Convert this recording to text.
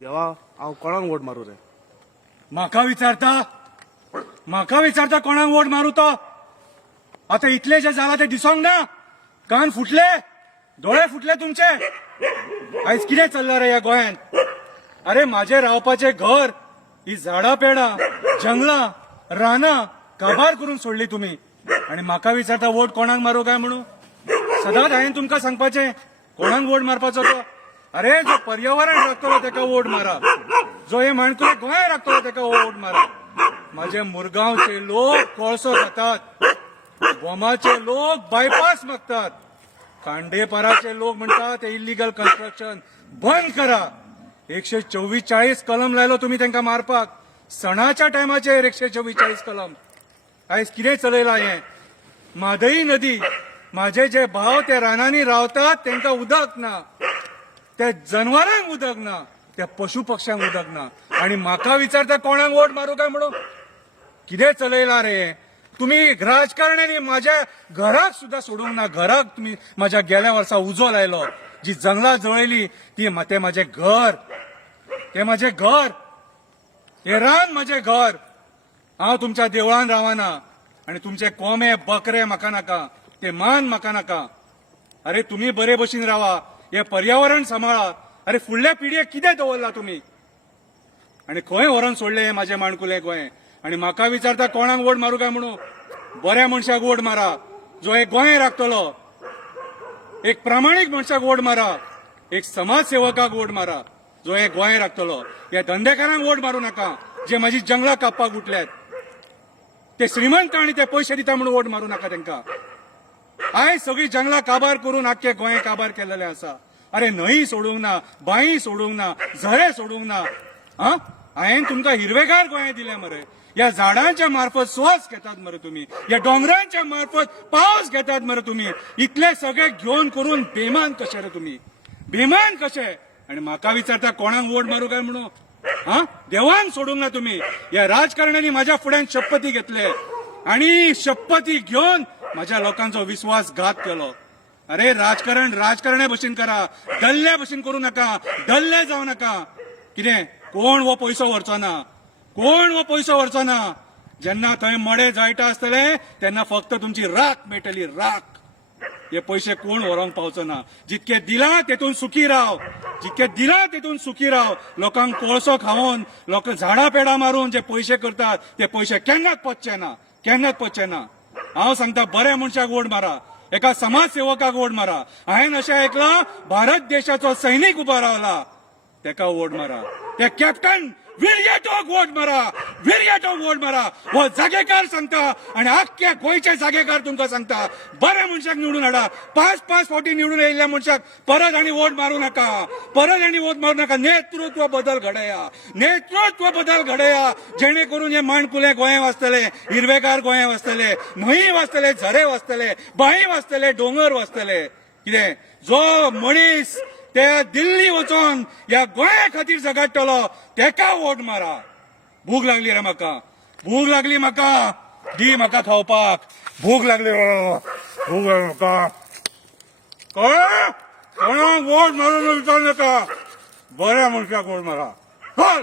देवा हांव कोणाक वोट मारू रे? म्हाका विचारता कोणाक वोट मारू तो? आता इतले जे जाला ते दिसोंक ना? कान फुटले, डोळे फुटले तुमचे. आयज कितें चल्ला रे ह्या गोंयांत? अरे माझे रावपाचे घर, ही झाडां पेडां, जंगलां, रानां काबार करून सोडली तुम्ही. आणि म्हाका विचारता वोट कोणाक मारू काय म्हणून? सदांच हांवें तुमकां सांगपाचें कोणाक वोट मारपाचो तो? अरे जो पर्यावरण राखतलो तेका वोट मारा, जो हे माणकुले गोंय राखतलो तेका वोट मारा. माझे मुरगांवचे लोक कोळसो खातात, गोमाचे लोक बायपास मागतात, खांडेपाराचे लोक म्हणतात ते इल्लीगल कन्स्ट्रक्शन बंद करा. 144 कलम लायलो तुम्ही त्यांना मारपाक. सणाच्या टायमाचेर 144 कलम. आयज कितें चलयला हे? म्हादई नदी, माझे जे भाव त्या रानांनी रावतात त्यांना उदक ना, त्या जनावरांक उदक ना, त्या पशु पक्ष्यांक उदक ना. आणि म्हाका विचारता कोणाक वोट मारू काय म्हणून? कितें चलयला रे तुम्ही? राजकारण्यांनी माझ्या घराक सुद्धा सोडूंक ना. घराक तुम्ही माझ्या गेल्या वर्सा उजो लायलो, जी जंगलां जळयली ती ते माझे घर, ते माझे घर, हे रान माझे घर. हांव तुमच्या देवळान रावना आणि तुमचे कोंबे बकरे म्हाका नाका, ते मान म्हाका नाका. अरे तुम्ही बरे भशेन रावा, हे पर्यावरण सांबाळा. अरे फुडल्या पिढयेक कितें दवरला तुम्ही? आणि खंय व्हरोन सोडले हे माझे माणकुले गोंय? आणि म्हाका विचारता कोणाक वोट मारू काय म्हणून? बऱ्या मनशाक वोट मारा, जो एक गोंय राखतलो. एक प्रामाणीक मनशाक वोट मारा, एक समाजसेवकाक वोट मारा, जो एक गोंय राखतलो. या धंदेकारांक वोट मारू नका, जे माझी जंगलां कापपाक उठल्यात. ते श्रीमंत आणि ते पयशे दिता म्हणून वोट मारू नका तांकां. आयज सगळी जंगलां काबार करून आख्खे गोंय काबार केलेले आसा. अरे न्हंय सोडूंक ना, बांय सोडूंक ना, झरे सोडूंक ना. हांवें तुमकां हिरवेगार गोंय दिलें मरे. या झाडांच्या मार्फत श्वास घेतात मरे तुम्ही, या डोंगरांच्या मार्फत पावस घेतात मरे तुम्ही. इतले सगळे घेऊन करून बेमान कशे रे तुम्ही? बेमान कशे? आणि म्हाका विचारता कोणाक वोट मारू काय म्हणून? देवांक सोडूंक ना तुम्ही. या राजकारण्यांनी माझ्या फुड्यान शपथी घेतले आणि शपथी घेऊन माझ्या लोकांचो विश्वासघात केलो. अरे राजकारण राजकारण्या भशेन करा, दल्ल्या भशेन करू नका, दल्ले जाऊ नका. कितें कोण वो पयसो व्हरचो ना, कोण वो पयसो व्हरचो ना. जेन्ना थंय मडे जायटा आसतले तेन्ना फक्त तुमची राख मेळटली, राख. हे पयशे कोण व्हरोंक पावचो ना. जितके दिला तेतून सुखी राव, जितके दिला तेतून सुखी राव. लोकांक कोळसो खावून, लोक झाडां पेडां मारून जे पयशे करतात ते पयशे केन्नाच पचचे ना, केन्नाच पचचे ना. हांव सांगता बऱ्या मनशाक वोट मारा, एका समाजसेवकाक वोट मारा. हांवें अशें आयकलां भारत देशाचो सैनीक उबा रावला, तेका वोट मारा. ते कॅप्टन विरगेटोक वोट मारा, विरगेटोक वोट मारा. हो जागेकार सांगता आणि आख्ख्या गोंयचे जागेकार तुमकां सांगता, बऱ्या मनशाक निवडून हाडा. 5-5 फावटी निवडून येयल्ल्या मनशाक परत आनी वोट मारू नका, परत आनी वोट मारू नका. नेतृत्व बदल घडया, नेतृत्व बदल घडया, जेणे करून हे माणकुले गोंय वाचतले, हिरवेगार गोंय वाचतले, न्हंय वाचतले, झरे वाचतले, बांय वाचतले, डोंगर वाचतले. कितें जो मनीस ते दिल्ली वचून या गोंया खातीर झगडटलो तेका वोट मारा. भूक लागली रे म्हाका, भूक लागली म्हाका, दी म्हाका खावपाक. भूक लागली, भूक लागली म्हाका. कोणाक वोट मारून विचार नाका, बऱ्या मनशाक वोट मारा. चल.